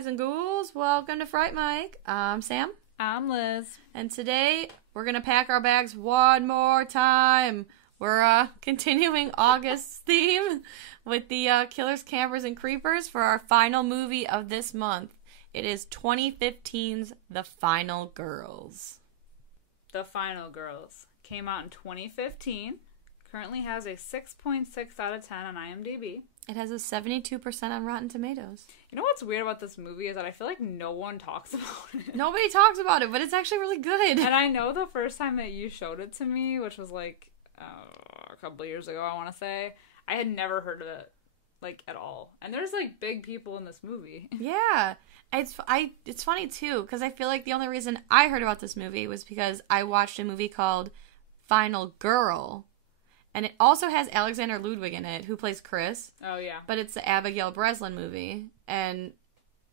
guys and ghouls. Welcome to Fright Mic. I'm Sam. I'm Liz. And today we're going to pack our bags one more time. We're continuing August's theme with the Killers, Campers, and Creepers for our final movie of this month. It is 2015's The Final Girls. The Final Girls came out in 2015. Currently has a 6.6 out of 10 on IMDb. It has a 72% on Rotten Tomatoes. You know what's weird about this movie is that I feel like no one talks about it. Nobody talks about it, but it's actually really good. And I know the first time that you showed it to me, which was like a couple of years ago, I want to say, I had never heard of it, like, at all. And there's, like, big people in this movie. Yeah. It's funny, too, because I feel like the only reason I heard about this movie was because I watched a movie called Final Girl. And it also has Alexander Ludwig in it, who plays Chris. Oh, yeah. But it's the Abigail Breslin movie. And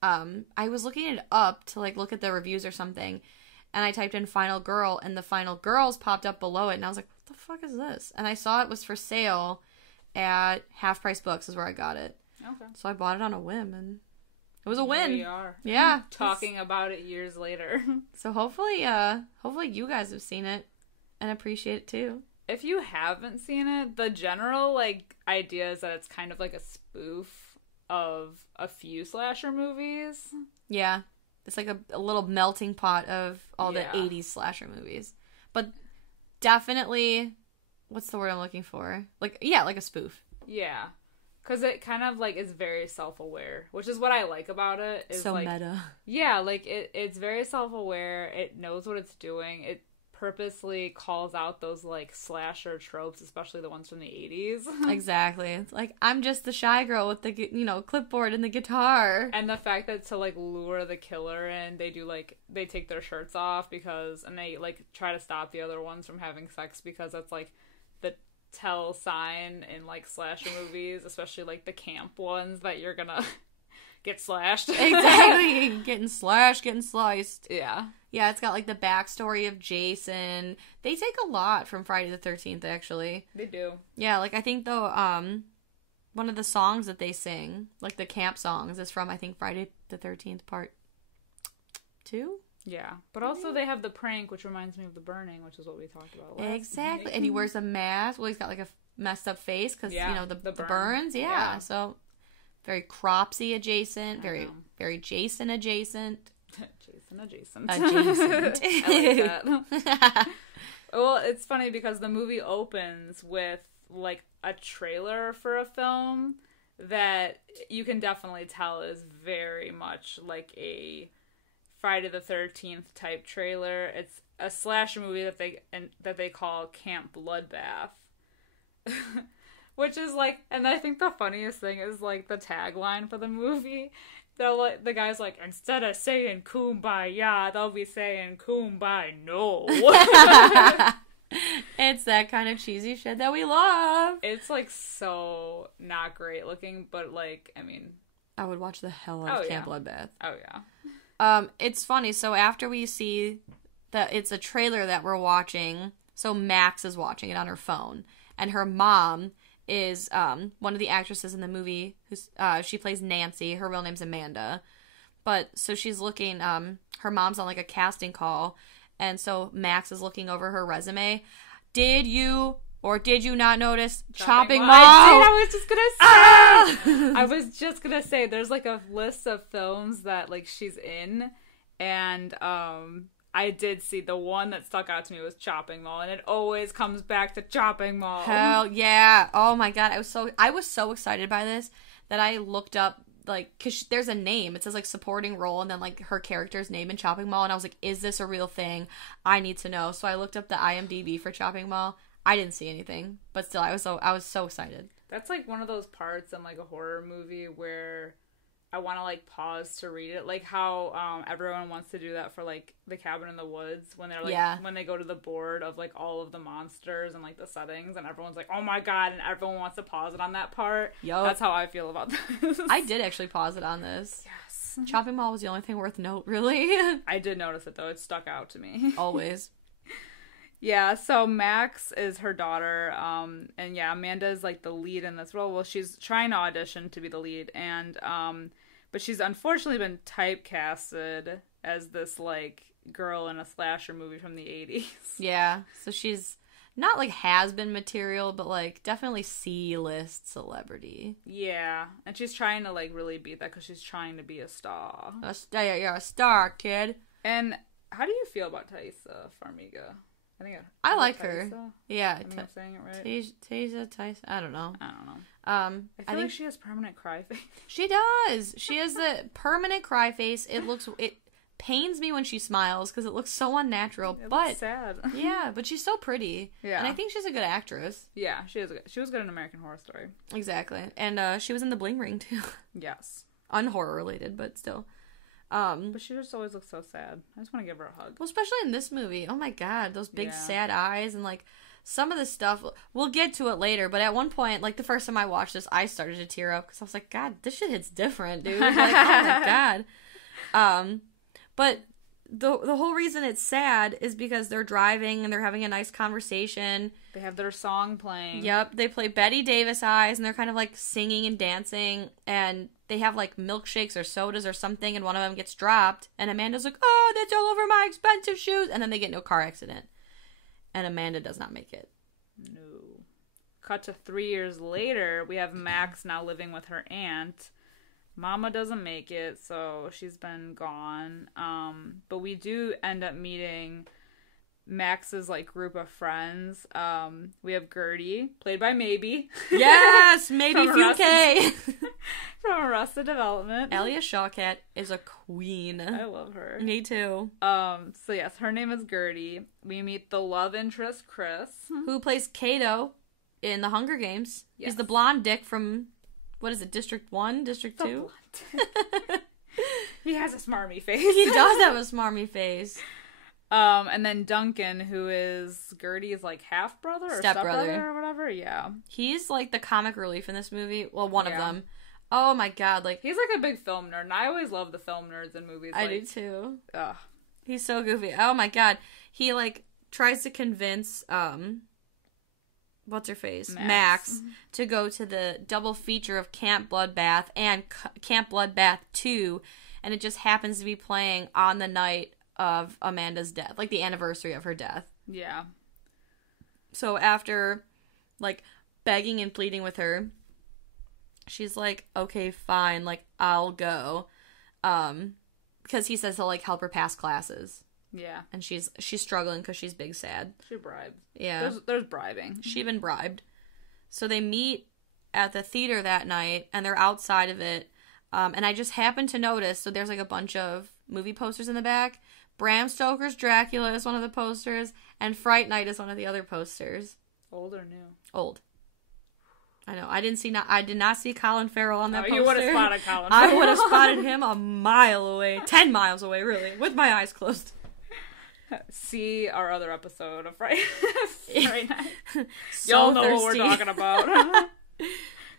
I was looking it up to, like, look at the reviews or something. And I typed in Final Girl, and the Final Girls popped up below it. And I was like, what the fuck is this? And I saw it was for sale at Half Price Books is where I got it. Okay. So I bought it on a whim, and it was a win. Here we are. Yeah. Talking about it years later. So hopefully you guys have seen it and appreciate it, too. If you haven't seen it, the general, like, idea is that it's kind of like a spoof of a few slasher movies. Yeah. It's like a little melting pot of all Yeah. the 80s slasher movies. But definitely, what's the word I'm looking for? Like a spoof. Yeah. Because it kind of, like, is very self-aware, which is what I like about it. Is So like, meta. Yeah, like, it's very self-aware. It knows what it's doing. It purposely calls out those, like, slasher tropes, especially the ones from the 80s. Exactly. It's like, I'm just the shy girl with the, clipboard and the guitar. And the fact that to, like, lure the killer in, they do, like, they take their shirts off and they, like, try to stop the other ones from having sex because that's, like, the tell sign in, like, slasher movies, especially, like, the camp ones that you're gonna get slashed. Exactly. Getting slashed, getting sliced. Yeah. Yeah, it's got, like, the backstory of Jason. They take a lot from Friday the 13th, actually. They do. Yeah, like, I think, though, one of the songs that they sing, like, the camp songs, is from, I think, Friday the 13th, part 2? Yeah. But also they have the prank, which reminds me of The Burning, which is what we talked about last Exactly. night. And he wears a mask. Well, he's got, like, a messed up face, because, the burns. Yeah. Yeah. So, very Cropsy adjacent, I very, know. very Jason adjacent. Jason adjacent. Adjacent. I like that. Well, it's funny because the movie opens with, like, a trailer for a film that you can definitely tell is very much like a Friday the 13th type trailer. It's a slasher movie that they call Camp Bloodbath. Which is, like, and I think the funniest thing is, like, the tagline for the movie. The guy's like, instead of saying kumbaya, they'll be saying kumbaya no. It's that kind of cheesy shit that we love. It's, like, so not great looking, but, like, I mean, I would watch the hell out of Camp Bloodbath. Oh, yeah. It's funny. So after we see that it's a trailer that we're watching, so Max is watching it on her phone, and her mom is one of the actresses in the movie. She plays Nancy. Her real name's Amanda. But so she's looking. Her mom's on, like, a casting call, and so Max is looking over her resume. Did you not notice Chopping Mall? I was just gonna say. I was just gonna say. There's, like, a list of films that, like, she's in, and I did see the one that stuck out to me was Chopping Mall, and it always comes back to Chopping Mall. Hell yeah! Oh my god, I was so excited by this that I looked up, like, because there's a name. It says, like, supporting role, and then, like, her character's name in Chopping Mall, and I was like, is this a real thing? I need to know. So I looked up the IMDb for Chopping Mall. I didn't see anything, but still, I was so excited. That's, like, one of those parts in, like, a horror movie where I want to, like, pause to read it. Like how everyone wants to do that for, like, The Cabin in the Woods when they're, like, when they go to the board of, like, all of the monsters and, like, the settings, and everyone's like, oh my god, and everyone wants to pause it on that part. Yup. That's how I feel about this. I did actually pause it on this. Yes. Chopping Mall was the only thing worth note, really. I did notice it, though. It stuck out to me. Always. Yeah, so Max is her daughter, and yeah, Amanda is, like, the lead in this role. Well, she's trying to audition to be the lead, and But she's unfortunately been typecasted as this, like, girl in a slasher movie from the 80s. Yeah, so she's not, like, has-been material, but, like, definitely C-list celebrity. Yeah, and she's trying to, like, really beat that because she's trying to be a star. You're a star, kid. And how do you feel about Thaisa Farmiga? I like her. Yeah. I'm saying it right. Thaisa Tyson. I don't know. I feel like she has permanent cry face. She does. She has the permanent cry face. It pains me when she smiles because it looks so unnatural. It but looks sad. Yeah, but she's so pretty. Yeah. And I think she's a good actress. Yeah, she was good in American Horror Story. Exactly. And she was in The Bling Ring too. Yes. Unhorror related, but still. But she just always looks so sad. I just want to give her a hug. Well, especially in this movie. Oh my god, those big sad eyes and like some of the stuff. We'll get to it later, but at one point, like the first time I watched this, I started to tear up because I was like, God, this shit hits different, dude. Like, oh my god. But the whole reason it's sad is because they're driving and they're having a nice conversation. They have their song playing. Yep, they play Betty Davis Eyes and they're kind of like singing and dancing and they have like milkshakes or sodas or something and one of them gets dropped and Amanda's like, oh, that's all over my expensive shoes, and then they get into a car accident and Amanda does not make it. No. Cut to 3 years later, we have Max now living with her aunt. Mama doesn't make it, so she's been gone. But we do end up meeting Max's like group of friends. We have Gertie, played by Maybe. Yes, Maybe Fouquet. From Arrested Development. Elia Shawkat is a queen. I love her. Me too. So yes, her name is Gertie. We meet the love interest, Chris. Who plays Kato in The Hunger Games. Yes. He's the blonde dick from, what is it, District 1, District 2? He has a smarmy face. He does have a smarmy face. And then Duncan, who is Gertie's like half brother or stepbrother or whatever. Yeah, he's like the comic relief in this movie. Well, one of them. Oh my god, like he's like a big film nerd, and I always love the film nerds in movies. I do too. Ugh. He's so goofy. Oh my god, he like tries to convince what's her face Max to go to the double feature of Camp Bloodbath and Camp Bloodbath 2, and it just happens to be playing on the night of Amanda's death, like the anniversary of her death. Yeah. So after like begging and pleading with her, she's like, okay, fine, like I'll go, because he says he'll like help her pass classes. Yeah. And she's struggling because she's big sad. She bribed. Yeah. There's bribing. She'd been bribed. So they meet at the theater that night, and they're outside of it. And I just happened to notice, so there's like a bunch of movie posters in the back. Bram Stoker's Dracula is one of the posters, and Fright Night is one of the other posters. Old or new? Old. I know. I did not see Colin Farrell on that poster. You would have spotted Colin Farrell. I would have spotted him a mile away. 10 miles away, really. With my eyes closed. See our other episode of Fright Night. So Y'all know thirsty. what we're talking about.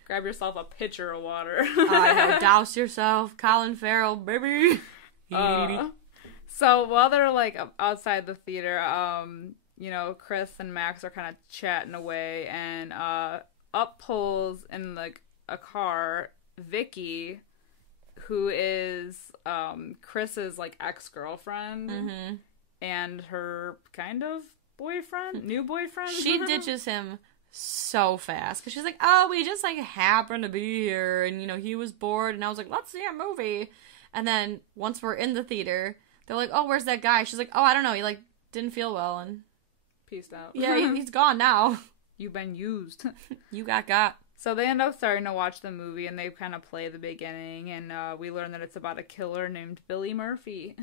Grab yourself a pitcher of water. I know. Douse yourself. Colin Farrell, baby. So while they're like outside the theater, you know, Chris and Max are kind of chatting away, and up pulls in like a car Vicky, who is Chris's like ex-girlfriend. Mm-hmm. And her kind of boyfriend, new boyfriend. She ditches him so fast because she's like, oh, we just like happened to be here, and you know he was bored, and I was like, let's see a movie. And then once we're in the theater, they're like, oh, where's that guy? She's like, oh, I don't know, he like didn't feel well and peaced out. Yeah, he's gone now. You've been used. You got. So they end up starting to watch the movie, and they kind of play the beginning, and we learn that it's about a killer named Billy Murphy,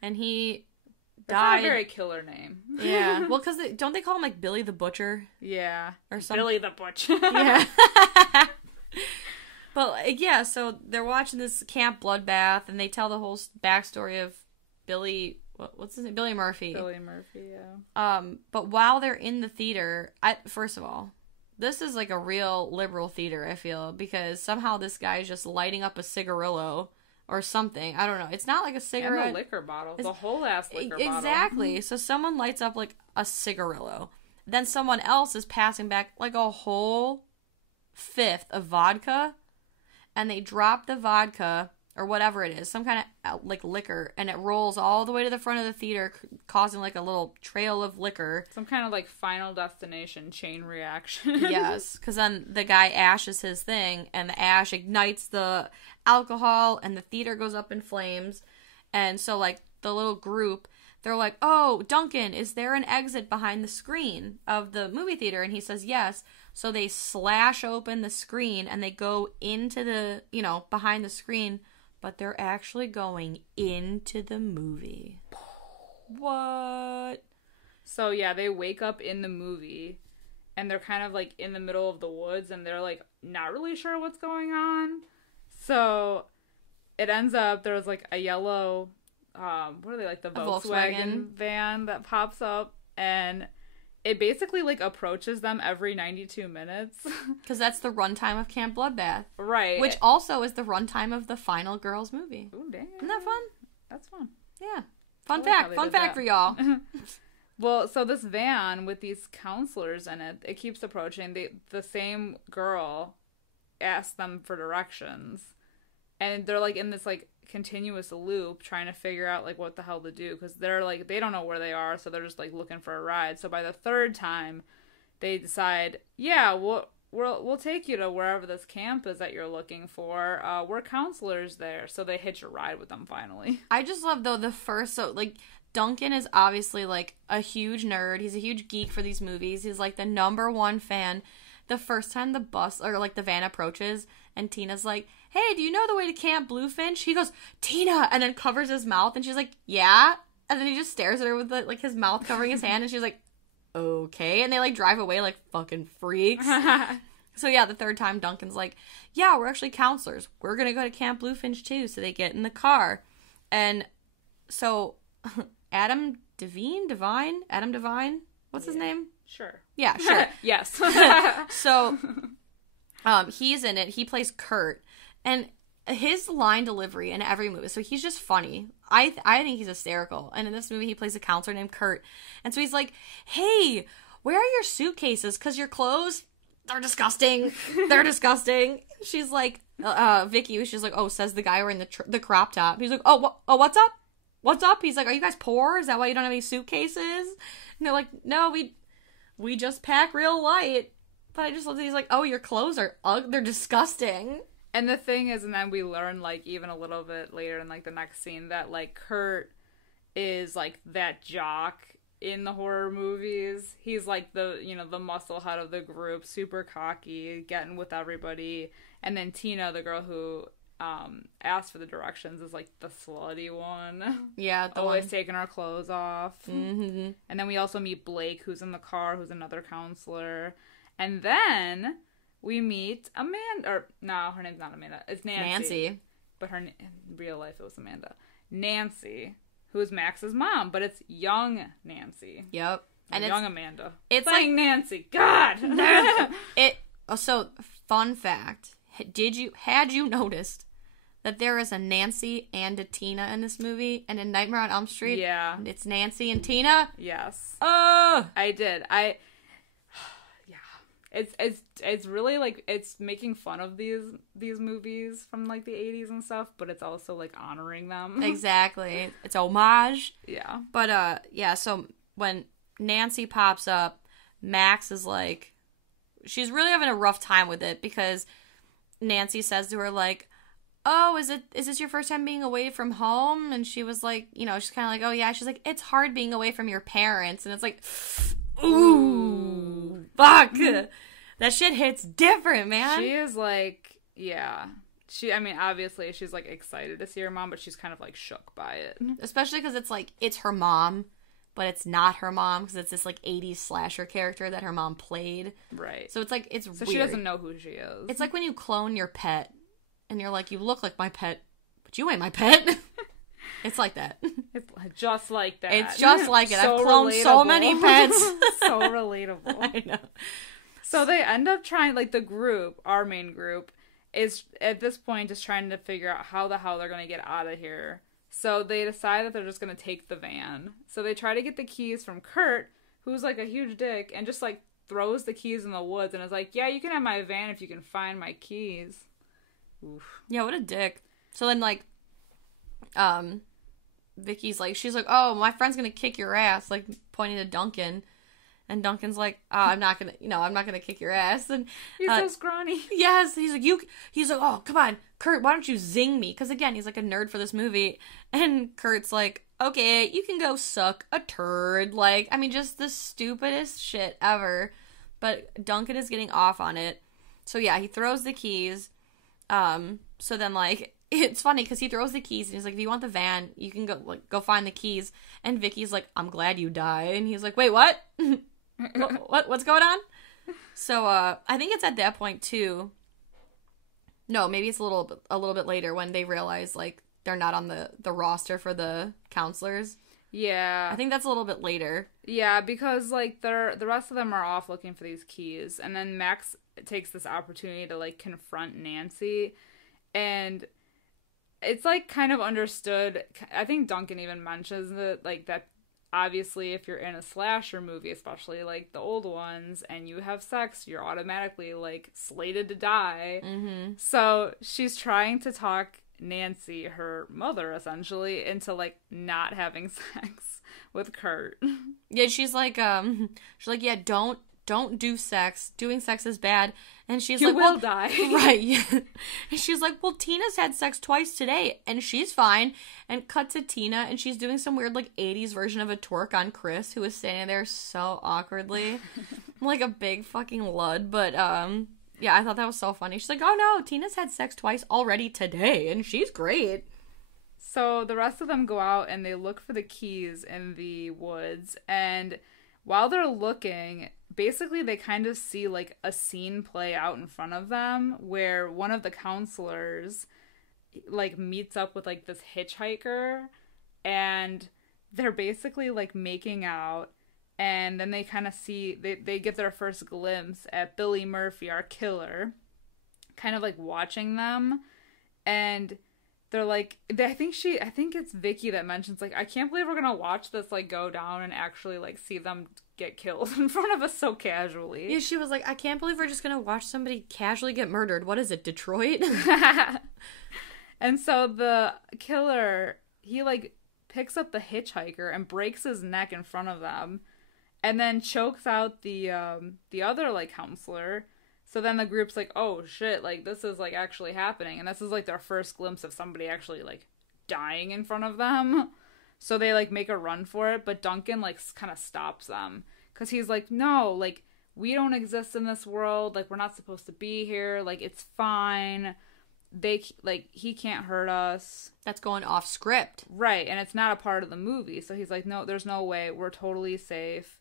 and he died. That's not a very killer name. Yeah. Well, because don't they call him like Billy the Butcher? Yeah. Or something. Billy the Butcher. Yeah. But yeah, so they're watching this Camp Bloodbath, and they tell the whole backstory of Billy. What's his name? Billy Murphy. Billy Murphy. Yeah. But while they're in the theater, first of all, this is like a real liberal theater. I feel, because somehow this guy is just lighting up a cigarillo. Or something. I don't know. It's not like a cigarette. And the liquor bottle. The whole ass liquor bottle. Exactly. So someone lights up like a cigarillo. Then someone else is passing back like a whole fifth of vodka. and they drop the vodka or whatever it is, some kind of like liquor, and it rolls all the way to the front of the theater, causing like a little trail of liquor. Some kind of like Final Destination chain reaction. Yes, because then the guy ashes his thing, and the ash ignites the alcohol, and the theater goes up in flames. And so like the little group, they're like, oh, Duncan, is there an exit behind the screen of the movie theater? And he says yes. So they slash open the screen and they go into the, behind the screen, but they're actually going into the movie. What? So yeah, they wake up in the movie and they're kind of like in the middle of the woods and they're like not really sure what's going on. So it ends up there's like a yellow, what are they, like the Volkswagen van that pops up, and it basically like approaches them every 92 minutes. Because that's the runtime of Camp Bloodbath. Right. Which also is the runtime of the final Girls movie. Ooh, dang. Isn't that fun? That's fun. Yeah. Fun fact for y'all. Well, so this van with these counselors in it, it keeps approaching. The same girl asks them for directions. And they're like in this like continuous loop trying to figure out like what the hell to do, because they're like they don't know where they are, so they're just like looking for a ride. So by the third time they decide, yeah, we'll take you to wherever this camp is that you're looking for. We're counselors there. So they hitch a ride with them finally. I just love though Duncan is obviously like a huge nerd. He's a huge geek for these movies. He's like the #1 fan. The first time the bus or like the van approaches and Tina's like, hey, do you know the way to Camp Bluefinch? He goes, Tina, and then covers his mouth, and she's like, yeah. And then he just stares at her with like his mouth covering his hand, and she's like, okay. And they like drive away like fucking freaks. So yeah, the third time Duncan's like, yeah, we're actually counselors. We're gonna go to Camp Bluefinch too. So they get in the car. And so Adam Devine? What's his name? Sure. Yeah, sure. Yes. So he's in it. He plays Kurt. And his line delivery in every movie, so he's just funny. I think he's hysterical. And in this movie, he plays a counselor named Kurt. And so he's like, hey, where are your suitcases? Because your clothes, they're disgusting. They're disgusting. She's like, Vicky, she's like, oh, says the guy wearing the crop top. He's like, oh, what's up? What's up? He's like, are you guys poor? Is that why you don't have any suitcases? And they're like, no, we just pack real light. But I just love that he's like, oh, your clothes are they're disgusting. And the thing is, and then we learn, like, even a little bit later in, like, the next scene that, like, Kurt is, like, that jock in the horror movies. He's, like, the muscle head of the group, super cocky, getting with everybody. And then Tina, the girl who asked for the directions, is, like, the slutty one. Yeah, always taking her clothes off. Mm-hmm. And then we also meet Blake, who's in the car, who's another counselor. And then we meet Amanda, or no, her name's not Amanda. It's Nancy. But in real life, it was Amanda. Nancy, who is Max's mom, but it's young Nancy. Yep. And young Amanda. It's playing like Nancy. God. So fun fact: had you noticed that there is a Nancy and a Tina in this movie, and in Nightmare on Elm Street, yeah, it's Nancy and Tina. Yes. Oh, I did. It's really like it's making fun of these movies from like the 80s and stuff, but it's also like honoring them. Exactly. It's homage. Yeah. But yeah, so when Nancy pops up, Max is like, she's really having a rough time with it, because Nancy says to her like, oh, is this your first time being away from home? And she was like, she's kind of like, oh yeah. She's like, it's hard being away from your parents. And it's like, ooh, fuck. That shit hits different, man. She is like, yeah. Obviously she's like excited to see her mom, but she's kind of like shook by it. Especially because it's like, it's her mom, but it's not her mom, because it's this like 80s slasher character that her mom played. Right. So it's like, it's so weird. She doesn't know who she is. It's like when you clone your pet and you're like, you look like my pet, but you ain't my pet. It's like that. It's just like that. It's just like it. So I've cloned relatable. so many pets. So relatable. I know. So they end up trying, like the group, our main group, is at this point just trying to figure out how the hell they're going to get out of here. So they decide that they're just going to take the van. So they try to get the keys from Kurt, who's like a huge dick, and just like throws the keys in the woods and is like, yeah, you can have my van if you can find my keys. Oof. Yeah, what a dick. So then, like, Vicky's like, she's like, oh, my friend's gonna kick your ass, like, pointing to Duncan. And Duncan's like, oh, I'm not gonna kick your ass. And he's so scrawny. Yes, he's like, oh, come on, Kurt, why don't you zing me? Because again, he's like a nerd for this movie. And Kurt's like, okay, you can go suck a turd. Like, I mean, just the stupidest shit ever. But Duncan is getting off on it. So yeah, he throws the keys. So then, like, it's funny because he throws the keys and he's like, if you want the van, you can go find the keys. And Vicky's like, I'm glad you died. And he's like, wait, what? What's going on? So I think it's at that point too. No, maybe it's a little bit later when they realize like they're not on the roster for the counselors. Yeah, I think that's a little bit later. Yeah, because like the rest of them are off looking for these keys, and then Max takes this opportunity to like confront Nancy, and it's like kind of understood. I think Duncan even mentions it, like that. Obviously, if you're in a slasher movie, especially like the old ones, and you have sex, you're automatically like slated to die. Mm-hmm. So she's trying to talk Nancy, her mother, essentially, into like not having sex with Kurt. Yeah, she's like, yeah, don't do sex. Doing sex is bad. And she's you like, will die. Right. Yeah. And she's like, well, Tina's had sex twice today, and she's fine. And cut to Tina, and she's doing some weird like 80s version of a twerk on Chris, who is standing there so awkwardly, like a big fucking lud. But yeah, I thought that was so funny. She's like, oh no, Tina's had sex twice already today, and she's great. So the rest of them go out and they look for the keys in the woods, and while they're looking, basically they kind of see like a scene play out in front of them where one of the counselors like meets up with like this hitchhiker, and they're basically like making out. And then they kind of see, they get their first glimpse at Billy Murphy, our killer, kind of like watching them. And they're like, I think it's Vicky that mentions like, I can't believe we're going to watch this like go down and actually like see them get killed in front of us so casually. Yeah, she was like, I can't believe we're just going to watch somebody casually get murdered. What is it, Detroit? And so the killer, he like picks up the hitchhiker and breaks his neck in front of them. And then chokes out the other, like, counselor. So then the group's like, oh, shit, like, this is, like, actually happening. And this is, like, their first glimpse of somebody actually, like, dying in front of them. So they, like, make a run for it. But Duncan, like, kind of stops them. Because he's like, no, like, we don't exist in this world. Like, we're not supposed to be here. Like, it's fine. He can't hurt us. That's going off script. Right, and it's not a part of the movie. So he's like, no, there's no way. We're totally safe.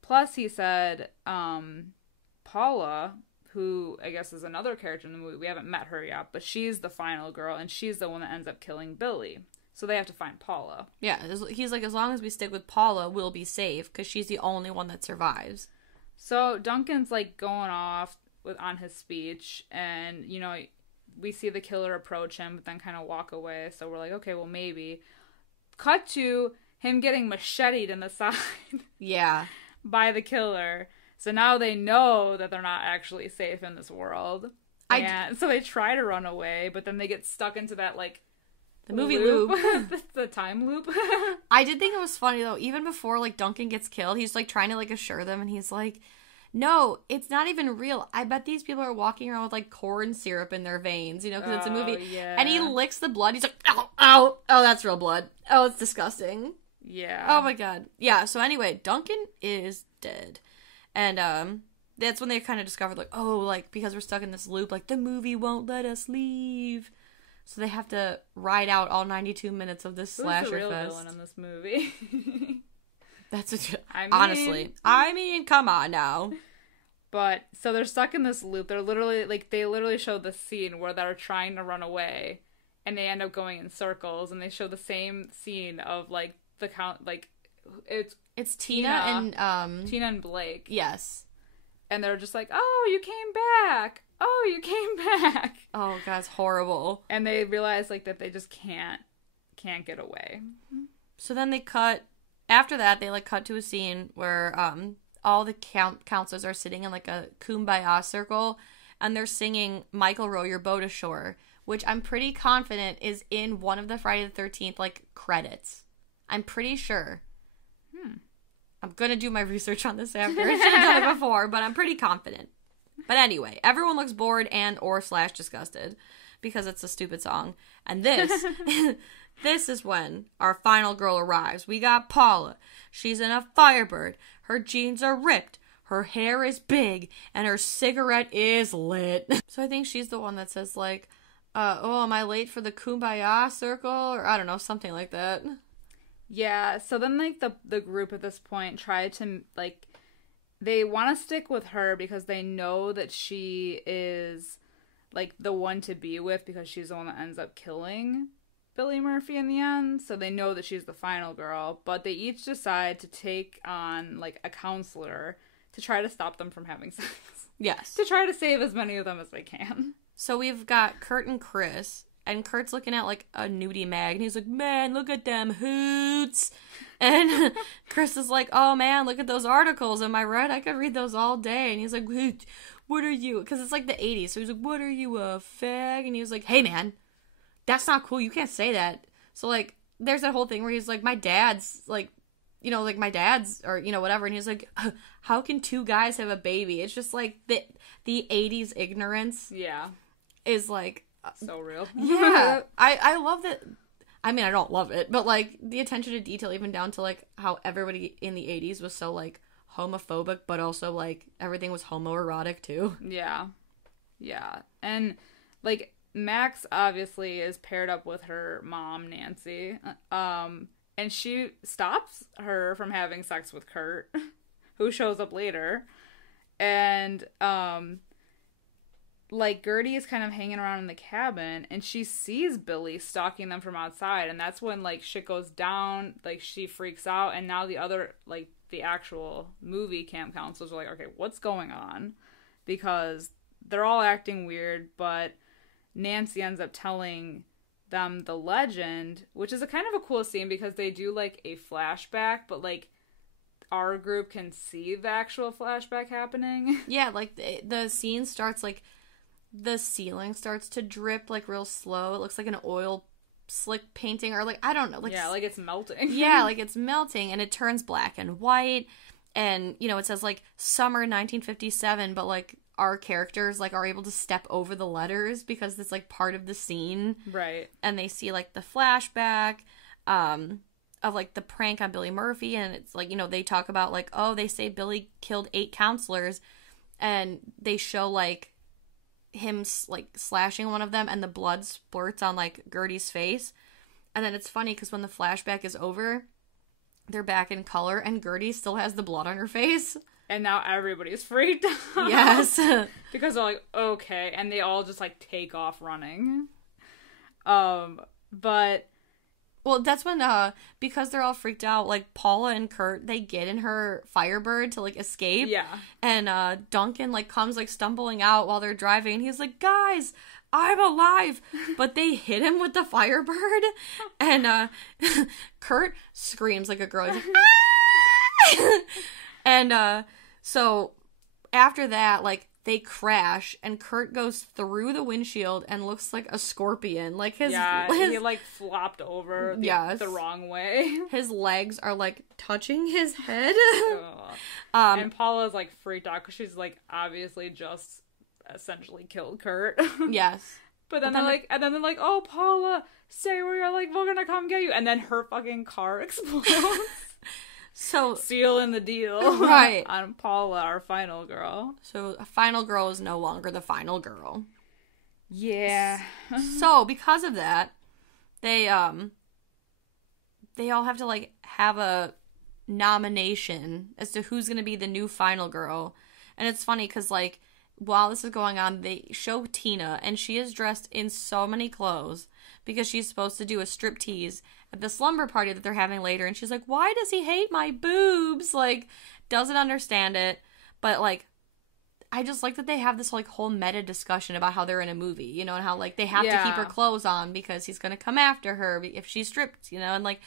Plus, he said, Paula, who I guess is another character in the movie, we haven't met her yet, but she's the final girl, and she's the one that ends up killing Billy. So they have to find Paula. Yeah, he's like, as long as we stick with Paula, we'll be safe, because she's the only one that survives. So Duncan's, like, going off on his speech, and, you know, we see the killer approach him, but then kind of walk away, so we're like, okay, well, maybe. Cut to him getting macheted in the side. Yeah. By the killer. So now they know that they're not actually safe in this world. So they try to run away, but then they get stuck into that, like, the movie loop. The time loop. I did think it was funny, though. Even before, like, Duncan gets killed, he's, like, trying to, like, assure them, and he's like, no, it's not even real. I bet these people are walking around with, like, corn syrup in their veins, you know, because it's a movie. Yeah. And he licks the blood. He's like, oh, that's real blood. Oh, it's disgusting. Yeah. Oh my god. Yeah, so anyway, Duncan is dead. And that's when they kind of discovered, like, oh, like, because we're stuck in this loop, like, the movie won't let us leave. So they have to ride out all 92 minutes of this slasher fest. Who's the real villain in this movie? Honestly. I mean, come on now. But, so they're stuck in this loop. They're literally, like, they literally show the scene where they're trying to run away. And they end up going in circles. And they show the same scene of, like, the count, like, it's Tina and Blake. Yes. And they're just like, oh, you came back. Oh, you came back. Oh, God, it's horrible. And they realize, like, that they just can't get away. So then after that, they, like, cut to a scene where, all the counselors are sitting in, like, a kumbaya circle, and they're singing Michael, Row Your Boat Ashore, which I'm pretty confident is in one of the Friday the 13th, like, credits. I'm pretty sure. I'm gonna do my research on this after. I should have done it before, but I'm pretty confident. But anyway, everyone looks bored and or / disgusted because it's a stupid song. And this, this is when our final girl arrives. We got Paula. She's in a Firebird. Her jeans are ripped. Her hair is big. And her cigarette is lit. So I think she's the one that says, like, oh, am I late for the Kumbaya circle? Or I don't know, something like that. Yeah, so then, like, the group at this point tried to, like, they want to stick with her because they know that she is, like, the one to be with because she's the one that ends up killing Billy Murphy in the end. So they know that she's the final girl, but they each decide to take on, like, a counselor to try to stop them from having sex. Yes. To try to save as many of them as they can. So we've got Kurt and Chris. And Kurt's looking at, like, a nudie mag. And he's like, man, look at them hoots. And Chris is like, oh, man, look at those articles. Am I right? I could read those all day. And he's like, what are you? Because it's, like, the 80s. So he's like, what are you, a fag? And he was like, hey, man, that's not cool. You can't say that. So, like, there's that whole thing where he's like, my dad's, like, you know, like, my dad's, or, you know, whatever. And he's like, how can two guys have a baby? It's just, like, the 80s ignorance. Yeah. Is, like... So real. Yeah. I love that. I mean, I don't love it, but, like, the attention to detail, even down to, like, how everybody in the 80s was so, like, homophobic, but also, like, everything was homoerotic, too. Yeah. Yeah. And, like, Max obviously is paired up with her mom, Nancy, and she stops her from having sex with Kurt, who shows up later, and, like, Gertie is kind of hanging around in the cabin, and she sees Billy stalking them from outside, and that's when, like, shit goes down, like, she freaks out, and now the other, like, the actual movie camp counselors are like, okay, what's going on? Because they're all acting weird, but Nancy ends up telling them the legend, which is a kind of a cool scene, because they do, like, a flashback, but, like, our group can see the actual flashback happening. Yeah, like, the scene starts, like, the ceiling starts to drip, like, real slow. It looks like an oil slick painting, or, like, I don't know. Like, yeah, like it's melting. Yeah, like it's melting, and it turns black and white, and, you know, it says, like, summer 1957, but, like, our characters, like, are able to step over the letters because it's, like, part of the scene. Right. And they see, like, the flashback, of, like, the prank on Billy Murphy, and it's, like, you know, they talk about, like, oh, they say Billy killed 8 counselors, and they show, like, him, like, slashing one of them, and the blood splurts on, like, Gertie's face. And then it's funny because when the flashback is over, they're back in color, and Gertie still has the blood on her face. And now everybody's freaked out. Yes. Because they're like, okay, and they all just, like, take off running. But... Well, that's when, because they're all freaked out, like, Paula and Kurt, they get in her Firebird to, like, escape. Yeah. And, Duncan, like, comes, like, stumbling out while they're driving, and he's like, guys, I'm alive! But they hit him with the Firebird, and, Kurt screams like a girl. He's like, ah! And, so, after that, like, they crash, and Kurt goes through the windshield and looks like a scorpion. Like, he, like, flopped over the wrong way. His legs are, like, touching his head. And Paula's, like, freaked out because she's, like, obviously just essentially killed Kurt. Yes. But then they're like, oh, Paula, stay where you're, like, we're gonna come get you. And then her fucking car explodes. So, sealing the deal. Right. On Paula, our final girl. So, a final girl is no longer the final girl. Yeah. So, because of that, they all have to, like, have a nomination as to who's gonna be the new final girl. And it's funny because, like, while this is going on, they show Tina, and she is dressed in so many clothes because she's supposed to do a striptease at the slumber party that they're having later, and she's like, why does he hate my boobs? Like, doesn't understand it, but, like, I just like that they have this, like, whole meta discussion about how they're in a movie, you know, and how, like, they have to keep her clothes on because he's gonna come after her if she's stripped, you know, and, like,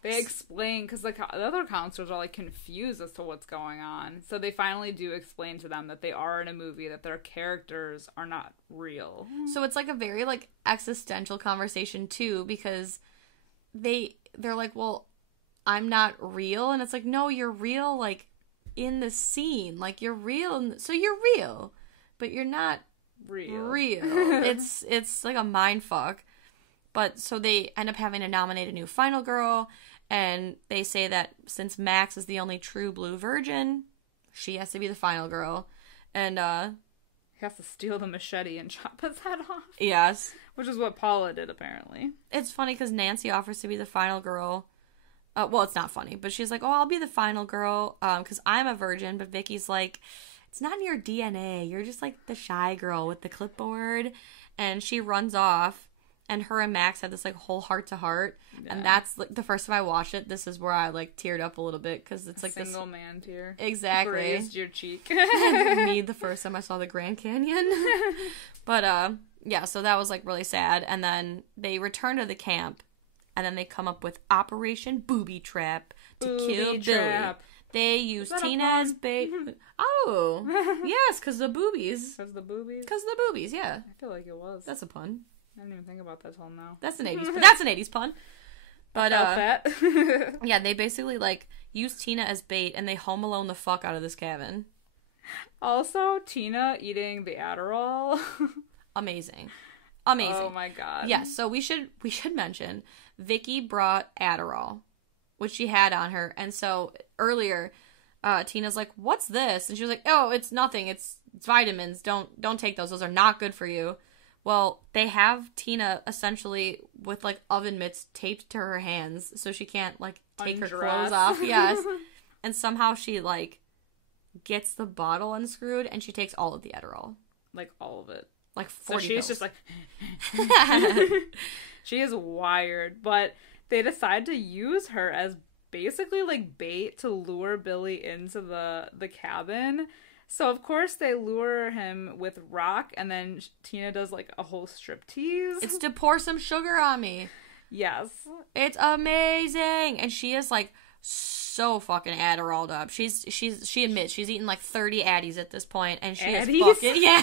They explain, because the other counselors are, like, confused as to what's going on. So they finally do explain to them that they are in a movie, that their characters are not real. So it's, like, a very, like, existential conversation, too, because they're like, well, I'm not real. And it's like, no, you're real, like, in the scene. Like, you're real. So you're real. But you're not real. It's like a mind fuck. But so they end up having to nominate a new final girl, and they say that since Max is the only true blue virgin, she has to be the final girl. And he has to steal the machete and chop his head off. Yes. Which is what Paula did, apparently. It's funny because Nancy offers to be the final girl. Well, it's not funny, but she's like, oh, I'll be the final girl because I'm a virgin. But Vicky's like, it's not in your DNA. You're just like the shy girl with the clipboard. And she runs off. And her and Max had this, like, whole heart-to-heart. Yeah. And that's, like, the first time I watched it, this is where I, like, teared up a little bit. Because it's, like, this... single man tear. Exactly. Grazed your cheek. Me, the first time I saw the Grand Canyon. But, yeah, so that was, like, really sad. And then they return to the camp. And then they come up with Operation Booby Trap to kill Billy. They use Tina as bait. Oh. Yes, because the boobies. Because the boobies? Because the boobies, yeah. I feel like it was. That's a pun. I didn't even think about that till now. That's an 80s pun. But that. Yeah, they basically like use Tina as bait and they home alone the fuck out of this cabin. Also, Tina eating the Adderall. Amazing. Oh my god. Yes, so we should mention Vicky brought Adderall, which she had on her, and so earlier Tina's like, "What's this?" And she was like, "Oh, it's nothing. It's vitamins. Don't take those. Those are not good for you." Well, they have Tina essentially with, like, oven mitts taped to her hands so she can't, like, take her clothes off. Yes. And somehow she, like, gets the bottle unscrewed and she takes all of the Adderall. Like, all of it. Like, 40 So she's pills. just like... She is wired. But they decide to use her as basically, like, bait to lure Billy into the cabin. So, of course, they lure him with rock, and then Tina does, like, a whole striptease. It's to pour some sugar on me. Yes. It's amazing! And she is, like, so fucking Adderalled up. She admits she's eaten, like, 30 Addies at this point, and she is fucking... Yeah!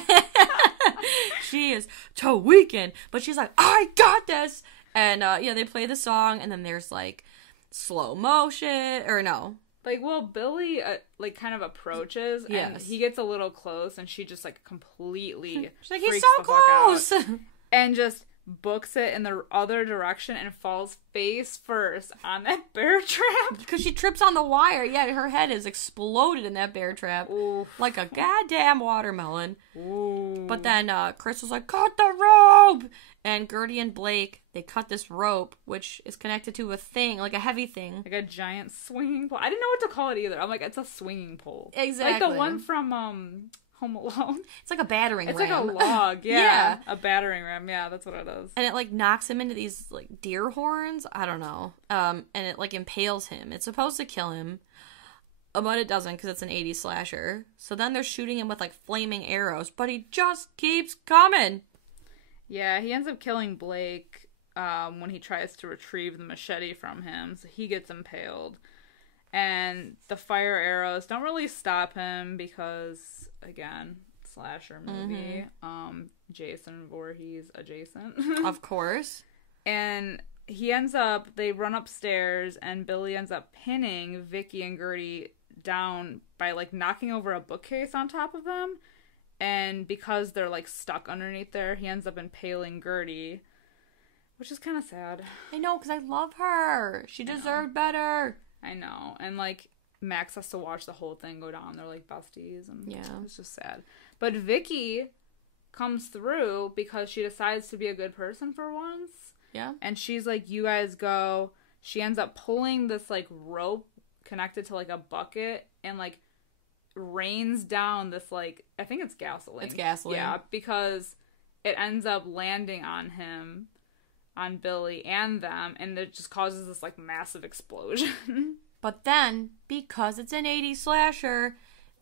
She is tweaking, but she's like, I got this! And, yeah, they play the song, and then there's, like, slow motion, or no... Like, well, Billy, like, kind of approaches, and he gets a little close, and she just, like, completely she's like, he's so close! And just books it in the other direction and falls face first on that bear trap. Because she trips on the wire. Yeah, her head is exploded in that bear trap. Oof. Like a goddamn watermelon. Ooh. But then Chris was like, cut the rope! And Gertie and Blake, they cut this rope, which is connected to a thing, like a heavy thing. Like a giant swinging pole. I didn't know what to call it either. I'm like, it's a swinging pole. Exactly. Like the one from Home Alone. It's like a battering ram. It's like a log, yeah. Yeah. A battering ram, yeah, that's what it is. And it, like, knocks him into these, like, deer horns? I don't know. And it, like, impales him. It's supposed to kill him. But it doesn't, because it's an 80s slasher. So then they're shooting him with, like, flaming arrows. But he just keeps coming. Yeah, he ends up killing Blake when he tries to retrieve the machete from him, so he gets impaled. And the fire arrows don't really stop him because, again, slasher movie. Mm-hmm. Jason Voorhees adjacent. Of course. And they run upstairs, and Billy ends up pinning Vicky and Gertie down by, like, knocking over a bookcase on top of them. And because they're, like, stuck underneath there, he ends up impaling Gertie, which is kind of sad. I know, because I love her. She deserved better. I know. And, like, Max has to watch the whole thing go down. They're, like, besties, and it's just sad. But Vicky comes through because she decides to be a good person for once. Yeah. And she's like, you guys go. She ends up pulling this, like, rope connected to, like, a bucket and, like, rains down this, like, I think it's gasoline. It's gasoline. Yeah, because it ends up landing on him, on Billy and them, and it just causes this, like, massive explosion. But then, because it's an 80s slasher,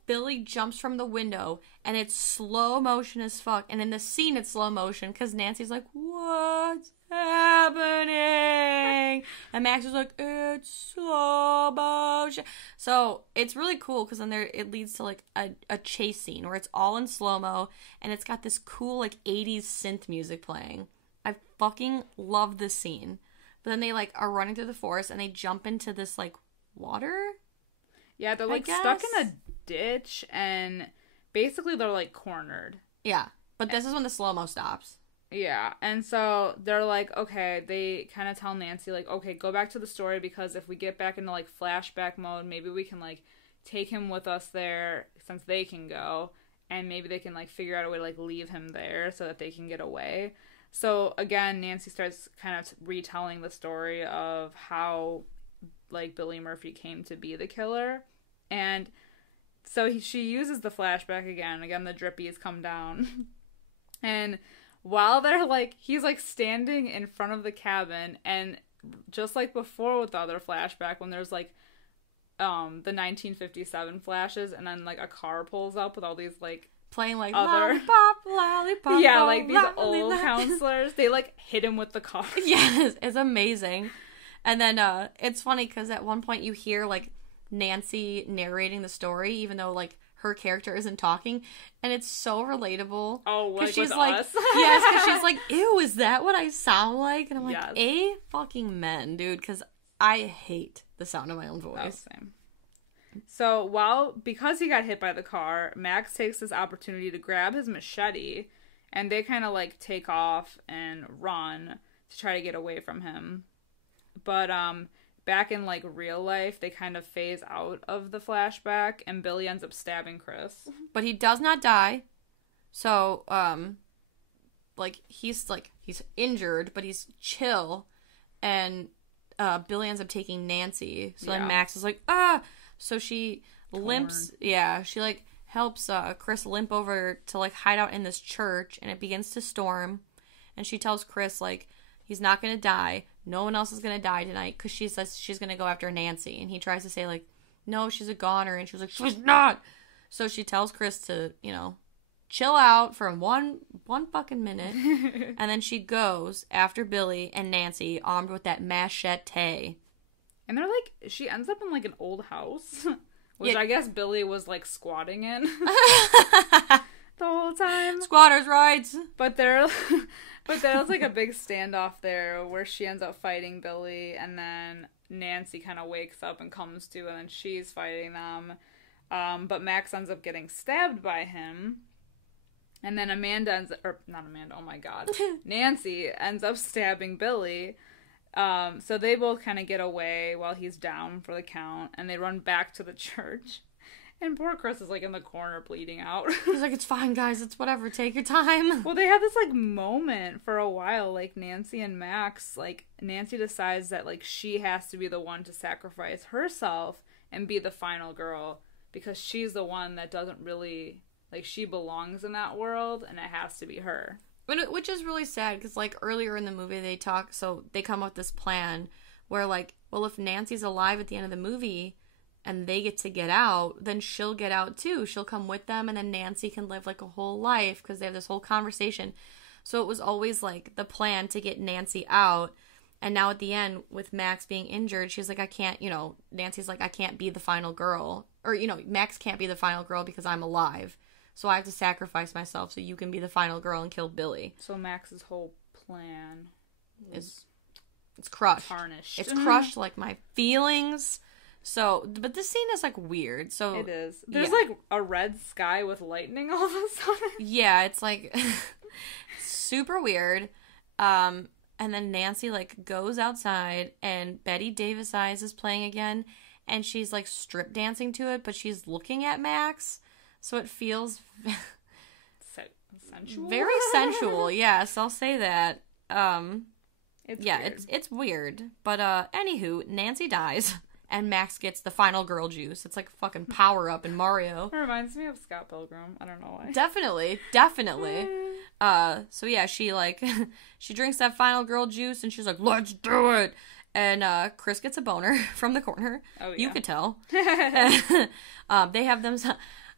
Billy jumps from the window, and it's slow motion as fuck. And in the scene, it's slow motion, because Nancy's like, what's happening? And Max is like, it's slow motion. So it's really cool because then it leads to like a chase scene where it's all in slow-mo and it's got this cool like 80s synth music playing. I fucking love this scene. But then they like are running through the forest and they jump into this like water. Yeah, they're like stuck in a ditch and basically they're like cornered. Yeah, but this is when the slow-mo stops. Yeah, and so they're like, okay, they kind of tell Nancy, like, okay, go back to the story because if we get back into, like, flashback mode, maybe we can, like, take him with us there since they can go, and maybe they can, like, figure out a way to, like, leave him there so that they can get away. So, again, Nancy starts kind of retelling the story of how, like, Billy Murphy came to be the killer, and so she uses the flashback again. Again, the drippies come down, and while they're, like, he's, like, standing in front of the cabin, and just like before with the other flashback, when there's, like, the 1957 flashes, and then, like, a car pulls up with all these, like, playing, like, other... lollipop, yeah, like, these old counselors, they, like, hit him with the car. Yes, it's amazing. And then, it's funny, because at one point you hear, like, Nancy narrating the story, even though, like, her character isn't talking, and it's so relatable. Oh, like she's with like, us? yes, because she's like, ew, is that what I sound like? And I'm like, yes. fucking men, dude, because I hate the sound of my own voice. Oh, same. So, because he got hit by the car, Max takes this opportunity to grab his machete, and they kind of, like, take off and run to try to get away from him. But, back in, like, real life, they kind of phase out of the flashback, and Billy ends up stabbing Chris. But he does not die. So, he's injured, but he's chill, and, Billy ends up taking Nancy. So then Max is like, ah! So she limps, she, like, helps, Chris limp over to, like, hide out in this church, and it begins to storm, and she tells Chris, like, he's not gonna die. No one else is gonna die tonight, because she says she's gonna go after Nancy. And he tries to say, like, no, she's a goner. And she was like, she's not. So she tells Chris to, chill out for one fucking minute. And then she goes after Billy and Nancy, armed with that machete. And they're like, she ends up in, like, an old house, which I guess Billy was, like, squatting in the whole time. Squatters' rights. But there's like a big standoff there where she ends up fighting Billy, and then Nancy kind of wakes up and comes to, and then she's fighting them. But Max ends up getting stabbed by him, and then Nancy ends up stabbing Billy. So they both kind of get away while he's down for the count, and they run back to the church. And poor Chris is, like, in the corner bleeding out. He's like, it's fine, guys. It's whatever. Take your time. Well, they have this, like, moment for a while, like, Nancy and Max. Like, Nancy decides that, like, she has to be the one to sacrifice herself and be the final girl because she's the one that doesn't really, like, she belongs in that world, and it has to be her. Which is really sad, because, like, earlier in the movie they come up with this plan where, like, well, if Nancy's alive at the end of the movie and they get to get out, then she'll get out too. She'll come with them, and then Nancy can live, like, a whole life, because they have this whole conversation. So it was always, like, the plan to get Nancy out, and now at the end, with Max being injured, she's like, I can't, Nancy's like, I can't be the final girl. Or, Max can't be the final girl because I'm alive. So I have to sacrifice myself so you can be the final girl and kill Billy. So Max's whole plan is it's crushed. Tarnished. It's crushed, like, my feelings. So, but this scene is, like, weird. So it is. There's, like, a red sky with lightning all of a sudden. Yeah, it's, like, super weird. And then Nancy, like, goes outside, and Betty Davis Eyes is playing again, and she's, like, strip dancing to it, but she's looking at Max. So it feels sensual. Very sensual, yes, I'll say that. It's weird. It's weird. But anywho, Nancy dies, and Max gets the final girl juice. It's like fucking power up in Mario. It reminds me of Scott Pilgrim. I don't know why. Definitely. So yeah, she she drinks that final girl juice, and she's like, let's do it. And Chris gets a boner from the corner. Oh yeah. You could tell. They have them.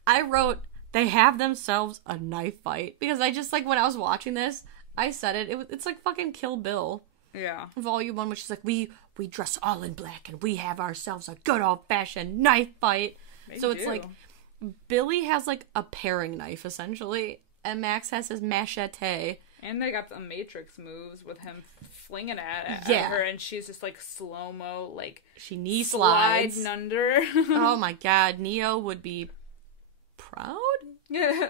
I wrote, they have themselves a knife fight. Because I just, like, when I was watching this, I said it's like fucking Kill Bill. Yeah. Volume 1, which is like, we dress all in black and we have ourselves a good old-fashioned knife fight. So it's like, Billy has like a paring knife, essentially, and Max has his machete. And they got the Matrix moves with him flinging at her, and she's just like slow-mo, like... She knee slides. Sliding under. Oh my god, Neo would be proud? Yeah. Yeah,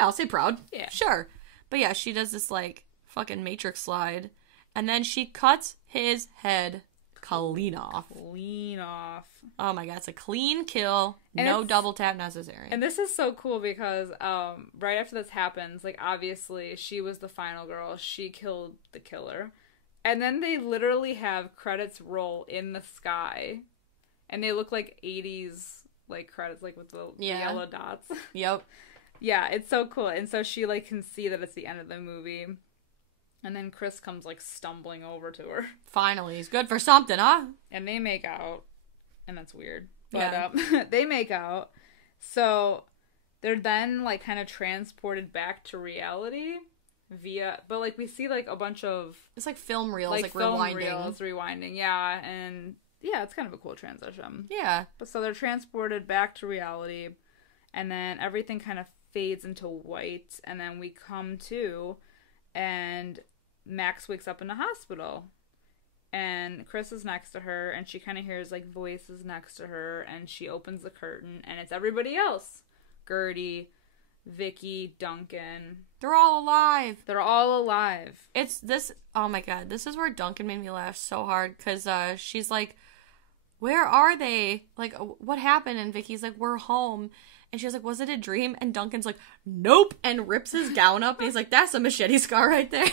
I'll say proud. Yeah. Sure. But yeah, she does this like fucking Matrix slide, and then she cuts his head clean off. Clean off. Oh my god, it's a clean kill. And no double tap necessary. And this is so cool because right after this happens, like, obviously she was the final girl. She killed the killer. And then they literally have credits roll in the sky. And they look like 80s, like, credits, like, with the yellow dots. Yep. Yeah, it's so cool. And so she, like, can see that it's the end of the movie. And then Chris comes, like, stumbling over to her. Finally, he's good for something, huh? And they make out. And that's weird. But they make out. So they're then, like, kind of transported back to reality but, like, we see, like, a bunch of... It's like film reels, like film rewinding. Rewinding, yeah. And, yeah, it's kind of a cool transition. Yeah. But so they're transported back to reality. And then everything kind of fades into white. And then we come to... And Max wakes up in the hospital. And Chris is next to her. And she kind of hears, like, voices next to her. And she opens the curtain. And it's everybody else. Gertie, Vicky, Duncan. They're all alive. They're all alive. It's this... Oh, my God. This is where Duncan made me laugh so hard. Because she's like, where are they? Like, what happened? And Vicky's like, we're home. And she's like, was it a dream? And Duncan's like, nope. And rips his gown up. And he's like, that's a machete scar right there.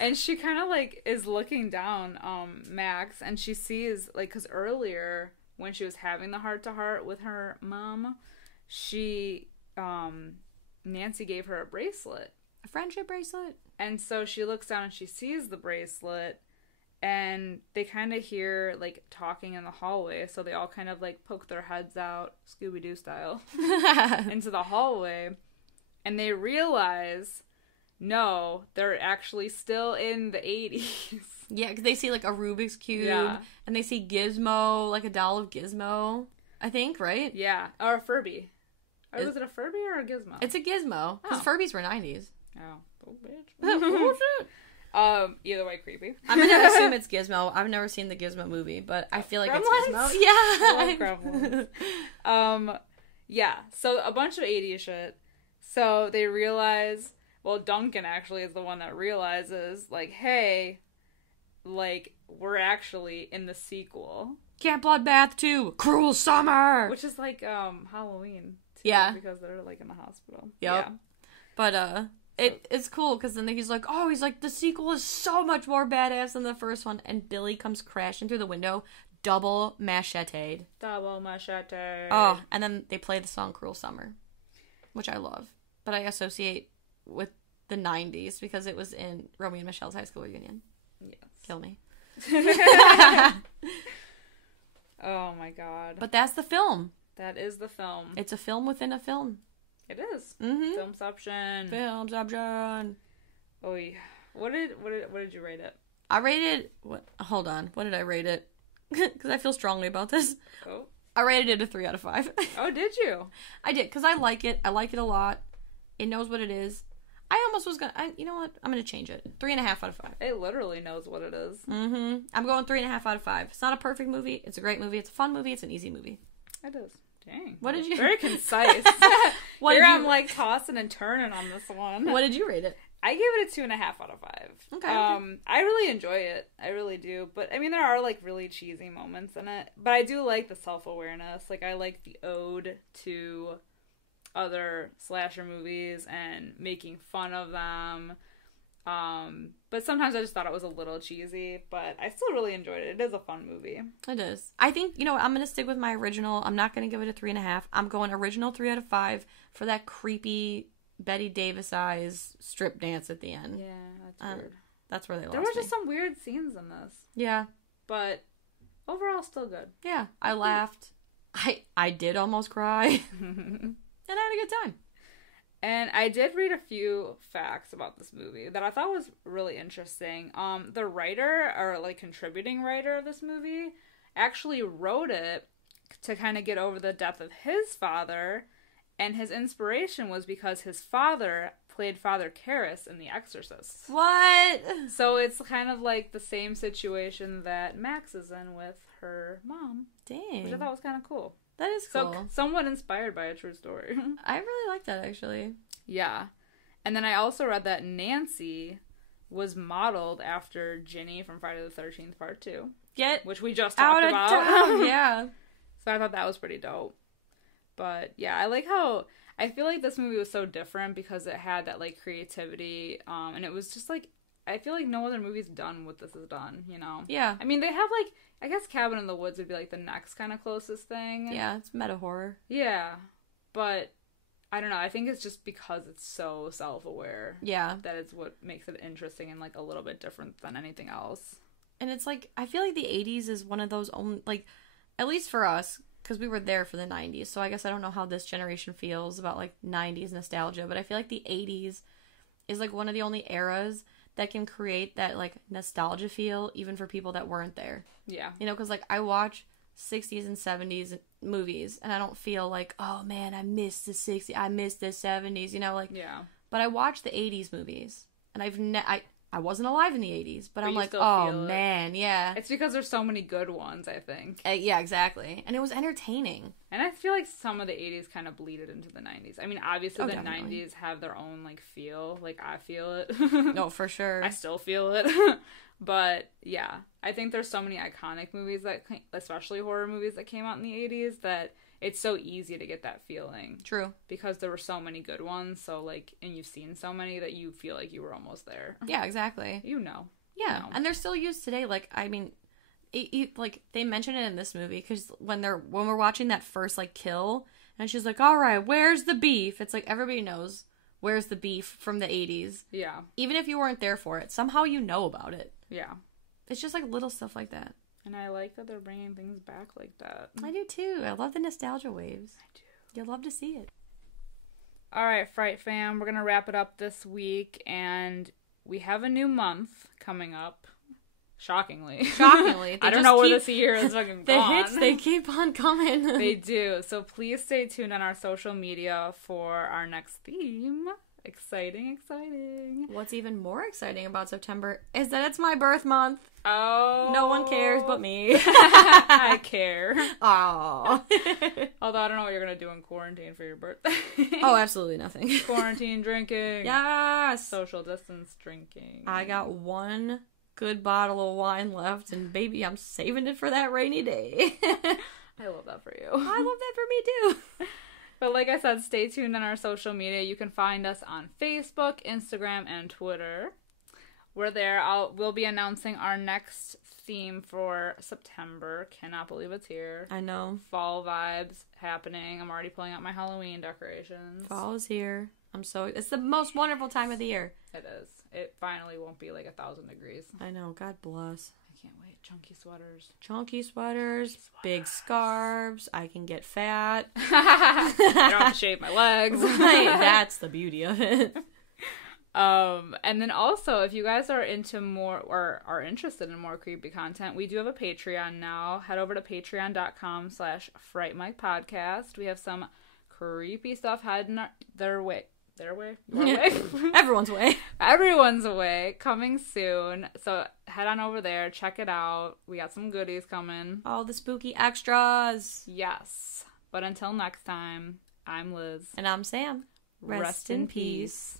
And she kind of, like, is looking down Max. And she sees, like, because earlier when she was having the heart-to-heart with her mom, she, Nancy gave her a bracelet. A friendship bracelet. And so she looks down and she sees the bracelet. And they kind of hear, like, talking in the hallway. So they all kind of, like, poke their heads out, Scooby-Doo style, into the hallway. And they realize, no, they're actually still in the 80s. Yeah, because they see, like, a Rubik's Cube. Yeah. And they see Gizmo, like a doll of Gizmo. I think, right? Yeah. Or a Furby. Or was it a Furby or a Gizmo? It's a Gizmo. Because Furbies were 90s. Oh, bitch. Oh, shit. Either way, creepy. I'm gonna assume it's Gizmo. I've never seen the Gizmo movie, but I feel like Gremlins? it's Gizmo. Yeah. I love Gremlins. Yeah. So a bunch of 80s shit. So they realize, well, Duncan actually is the one that realizes, like, hey, like, we're actually in the sequel. Camp Bloodbath 2, Cruel Summer! Which is like, Halloween. Too, yeah. Because they're, like, in the hospital. Yep. Yeah. But, it's cool, because then he's like, the sequel is so much more badass than the first one, and Billy comes crashing through the window, double macheted. Double machete. Oh, and then they play the song Cruel Summer, which I love, but I associate with the 90s, because it was in Romeo and Michelle's high school reunion. Yes. Kill me. Oh my god. But that's the film. That is the film. It's a film within a film. It is. Mm-hmm. Filmception. Oh yeah. What did you rate it? I rated... Hold on. What did I rate it? Because I feel strongly about this. Oh. I rated it a 3 out of 5. Oh, did you? I did, because I like it. I like it a lot. It knows what it is. I almost was gonna... you know what? I'm gonna change it. 3.5 out of 5. It literally knows what it is. Mm-hmm. I'm going 3.5 out of 5. It's not a perfect movie. It's a great movie. It's a fun movie. It's an easy movie. It is. Dang. What did you... Very concise. I'm, like, tossing and turning on this one. What did you rate it? I gave it a 2.5 out of 5. Okay. I really enjoy it. I really do. But, I mean, there are, like, really cheesy moments in it. But I do like the self-awareness. Like, I like the ode to other slasher movies and making fun of them. But sometimes I just thought it was a little cheesy, but I still really enjoyed it. It is a fun movie. It is. I think, I'm going to stick with my original. I'm not going to give it a 3.5. I'm going original 3 out of 5 for that creepy Betty Davis eyes strip dance at the end. Yeah, that's weird. That's where they lost me. There were just me. some weird scenes in this. Yeah. But overall, still good. Yeah, I laughed. I did almost cry. And I had a good time. And I did read a few facts about this movie that I thought was really interesting. The writer, or like contributing writer of this movie, actually wrote it to kind of get over the death of his father, and his inspiration was because his father played Father Karras in The Exorcist. What? So it's kind of like the same situation that Max is in with her mom. Dang. Which I thought was kind of cool. That is cool. So somewhat inspired by a true story. I really like that, actually. Yeah. And then I also read that Nancy was modeled after Ginny from Friday the 13th Part 2. Which we just talked about. Town. Yeah. So I thought that was pretty dope. But yeah, I like how... I feel like this movie was so different because it had that, like, creativity, and it was just, like, I feel like no other movie's done what this has done, you know? Yeah. I mean, they have, like, I guess Cabin in the Woods would be, like, the next kind of closest thing. Yeah, it's meta-horror. Yeah. But, I don't know, I think it's just because it's so self-aware. Yeah. That it's what makes it interesting and, like, a little bit different than anything else. And it's, like, I feel like the 80s is one of those only, like, at least for us... because we were there for the 90s, so I guess I don't know how this generation feels about, like, 90s nostalgia, but I feel like the 80s is, like, one of the only eras that can create that, like, nostalgia feel, even for people that weren't there. Yeah. You know, because, like, I watch 60s and 70s movies, and I don't feel like, oh, man, I miss the 60s, I miss the 70s, you know, like... Yeah. But I watch the 80s movies, and I wasn't alive in the 80s, but I'm like, oh, man, yeah. It's because there's so many good ones, I think. Yeah, exactly. And it was entertaining. And I feel like some of the 80s kind of bleeded into the 90s. I mean, obviously the definitely. 90s have their own, like, feel. Like, I feel it. No, for sure. I still feel it. But, yeah. I think there's so many iconic movies, that, especially horror movies that came out in the 80s, that it's so easy to get that feeling. True. Because there were so many good ones, so, like, and you've seen so many that you feel like you were almost there. Yeah, exactly. You know. Yeah, You know. and they're still used today. Like, I mean, like, they mention it in this movie, because when we're watching that first, like, kill, and she's like, all right, where's the beef? It's like, everybody knows where's the beef from the 80s. Yeah. Even if you weren't there for it, somehow you know about it. Yeah. It's just, like, little stuff like that. And I like that they're bringing things back like that. I do, too. I love the nostalgia waves. I do. You'll love to see it. All right, Fright fam, we're going to wrap it up this week, and we have a new month coming up. Shockingly. Shockingly. I don't know where this year is fucking the gone. hits, they keep on coming. They do. So please stay tuned on our social media for our next theme. Exciting, exciting. What's even more exciting about September is that it's my birth month. Oh. No one cares but me. I care. Aww. Although I don't know what you're going to do in quarantine for your birthday. Oh, absolutely nothing. Quarantine drinking. Yes. Social distance drinking. I got one good bottle of wine left, and baby, I'm saving it for that rainy day. I love that for you. I love that for me too. But like I said, stay tuned on our social media. You can find us on Facebook, Instagram, and Twitter. We're there. We'll be announcing our next theme for September. Cannot believe it's here. I know. Fall vibes happening. I'm already pulling out my Halloween decorations. Fall is here. It's the most wonderful time of the year. It is. It finally won't be like 1,000 degrees. I know. God bless. I can't wait. Chunky sweaters. Chunky sweaters, big scarves. I can get fat. I don't have to shave my legs. Right, that's the beauty of it. And then also, if you guys are into more, or are interested in more creepy content, we do have a Patreon now. Head over to patreon.com/Fright Mic Podcast. We have some creepy stuff heading their way. Their way? Your way? Everyone's way. Everyone's way. Coming soon. So head on over there. Check it out. We got some goodies coming. All the spooky extras. Yes. But until next time, I'm Liz. And I'm Sam. Rest in peace.